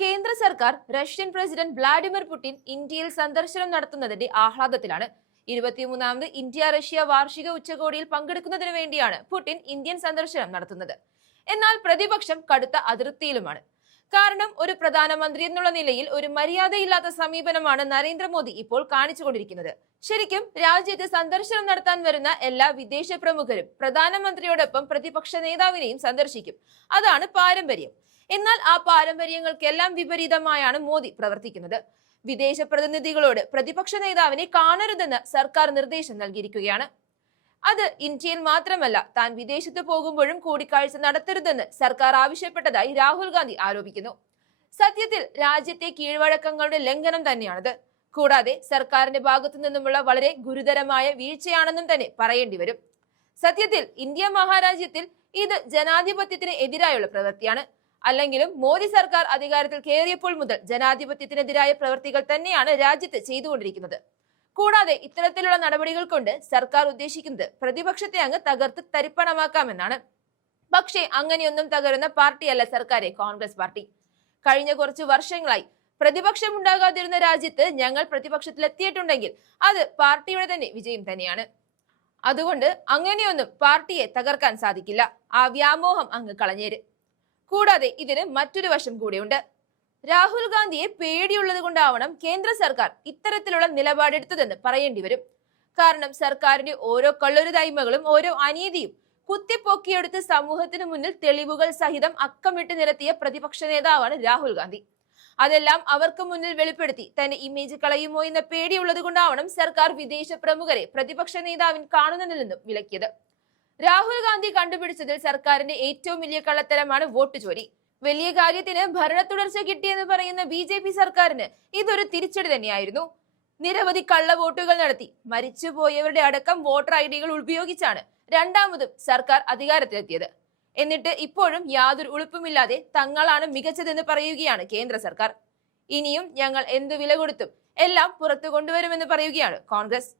കേന്ദ്ര സർക്കാർ Russian president Vladimir Putin ഇന്ത്യയിൽ സന്ദർശനം നടത്തുന്നതിന്റെ ആഹ്ലാദത്തിലാണ്. 23ാമത് ഇന്ത്യ റഷ്യ വാർഷിക ഉച്ചകോടിയിൽ പങ്കെടുക്കുന്നതിന് വേണ്ടിയാണ് പുടിൻ ഇന്ത്യൻ സന്ദർശനം നടത്തുന്നത്. എന്നാൽ പ്രതിപക്ഷം കടുത്ത അതൃപ്തിയിലുമാണ്. കാരണം ഒരു പ്രധാനമന്ത്രി എന്നുള്ള നിലയിൽ ഒരു മര്യാദയില്ലാത്ത സമീപനമാണ് നരേന്ദ്രമോദി ഇപ്പോൾ കാണിച്ചുകൊണ്ടിരിക്കുന്നത്. ശരിക്കും രാജ്യത്ത് സന്ദർശനം നടത്താൻ വരുന്ന എല്ലാ വിദേശ പ്രമുഖരും പ്രധാനമന്ത്രിയോടൊപ്പം പ്രതിപക്ഷ നേതാവിനെയും സന്ദർശിക്കും. അതാണ് പാരമ്പര്യം. എന്നാൽ ആ പാരമ്പര്യങ്ങൾക്കെല്ലാം വിപരീതമായാണ് മോദി പ്രവർത്തിക്കുന്നത്. വിദേശ പ്രതിനിധികളോട് പ്രതിപക്ഷ നേതാവിനെ കാണരുതെന്ന് സർക്കാർ നിർദ്ദേശം നൽകിയിരിക്കുകയാണ്. അത് ഇന്ത്യയിൽ മാത്രമല്ല, താൻ വിദേശത്ത് പോകുമ്പോഴും കൂടിക്കാഴ്ച നടത്തരുതെന്ന് സർക്കാർ ആവശ്യപ്പെട്ടതായി രാഹുൽ ഗാന്ധി ആരോപിക്കുന്നു. സത്യത്തിൽ രാജ്യത്തെ കീഴ്വഴക്കങ്ങളുടെ ലംഘനം തന്നെയാണത്. കൂടാതെ സർക്കാരിന്റെ ഭാഗത്തു നിന്നുമുള്ള വളരെ ഗുരുതരമായ വീഴ്ചയാണെന്നും തന്നെ പറയേണ്ടി വരും. സത്യത്തിൽ ഇന്ത്യ മഹാരാജ്യത്തിൽ ഇത് ജനാധിപത്യത്തിന് എതിരായുള്ള പ്രവൃത്തിയാണ്. അല്ലെങ്കിലും മോദി സർക്കാർ അധികാരത്തിൽ കയറിയപ്പോൾ മുതൽ ജനാധിപത്യത്തിനെതിരായ പ്രവൃത്തികൾ തന്നെയാണ് രാജ്യത്ത് ചെയ്തുകൊണ്ടിരിക്കുന്നത്. കൂടാതെ ഇത്തരത്തിലുള്ള നടപടികൾ കൊണ്ട് സർക്കാർ ഉദ്ദേശിക്കുന്നത് പ്രതിപക്ഷത്തെ അങ്ങ് തകർത്ത് തരിപ്പണമാക്കാമെന്നാണ്. പക്ഷേ അങ്ങനെയൊന്നും തകരുന്ന പാർട്ടിയല്ല സർക്കാരെ കോൺഗ്രസ് പാർട്ടി. കഴിഞ്ഞ കുറച്ചു വർഷങ്ങളായി പ്രതിപക്ഷം ഉണ്ടാകാതിരുന്ന രാജ്യത്ത് ഞങ്ങൾ പ്രതിപക്ഷത്തിലെത്തിയിട്ടുണ്ടെങ്കിൽ അത് പാർട്ടിയുടെ തന്നെ വിജയം തന്നെയാണ്. അതുകൊണ്ട് അങ്ങനെയൊന്നും പാർട്ടിയെ തകർക്കാൻ സാധിക്കില്ല. ആ വ്യാമോഹം അങ്ങ് കളഞ്ഞേര്. കൂടാതെ ഇതിന് മറ്റൊരു വശം കൂടിയുണ്ട്. രാഹുൽ ഗാന്ധിയെ പേടിയുള്ളത് കൊണ്ടാവണം കേന്ദ്ര സർക്കാർ ഇത്തരത്തിലുള്ള നിലപാടെടുത്തതെന്ന് പറയേണ്ടി വരും. കാരണം സർക്കാരിന്റെ ഓരോ കള്ളരുതായ്മകളും ഓരോ അനീതിയും കുത്തിപ്പൊക്കിയെടുത്ത് സമൂഹത്തിന് മുന്നിൽ തെളിവുകൾ സഹിതം അക്കമിട്ട് നിരത്തിയ പ്രതിപക്ഷ നേതാവാണ് രാഹുൽ ഗാന്ധി. അതെല്ലാം അവർക്ക് മുന്നിൽ വെളിപ്പെടുത്തി തന്റെ ഇമേജ് കളയുമോ എന്ന പേടിയുള്ളത് കൊണ്ടാവണം സർക്കാർ വിദേശ പ്രമുഖരെ പ്രതിപക്ഷ നേതാവിൻ കാണുന്നതിൽ നിന്നും വിലക്കിയത്. രാഹുൽ ഗാന്ധി കണ്ടുപിടിച്ചതിൽ സർക്കാരിന്റെ ഏറ്റവും വലിയ കള്ളത്തരമാണ് വോട്ട് ചോരി. വലിയ കാര്യത്തിന് ഭരണ തുടർച്ച കിട്ടിയെന്ന് പറയുന്ന BJP സർക്കാരിന് ഇതൊരു തിരിച്ചടി തന്നെയായിരുന്നു. നിരവധി കള്ള വോട്ടുകൾ നടത്തി മരിച്ചുപോയവരുടെ അടക്കം വോട്ടർ ID ഉപയോഗിച്ചാണ് രണ്ടാമതും സർക്കാർ അധികാരത്തിലെത്തിയത്. എന്നിട്ട് ഇപ്പോഴും യാതൊരു ഉളുപ്പുമില്ലാതെ തങ്ങളാണ് മികച്ചതെന്ന് പറയുകയാണ് കേന്ദ്ര സർക്കാർ. ഇനിയും ഞങ്ങൾ എന്ത് വില കൊടുത്തും എല്ലാം പുറത്തു കൊണ്ടുവരുമെന്ന് പറയുകയാണ് കോൺഗ്രസ്.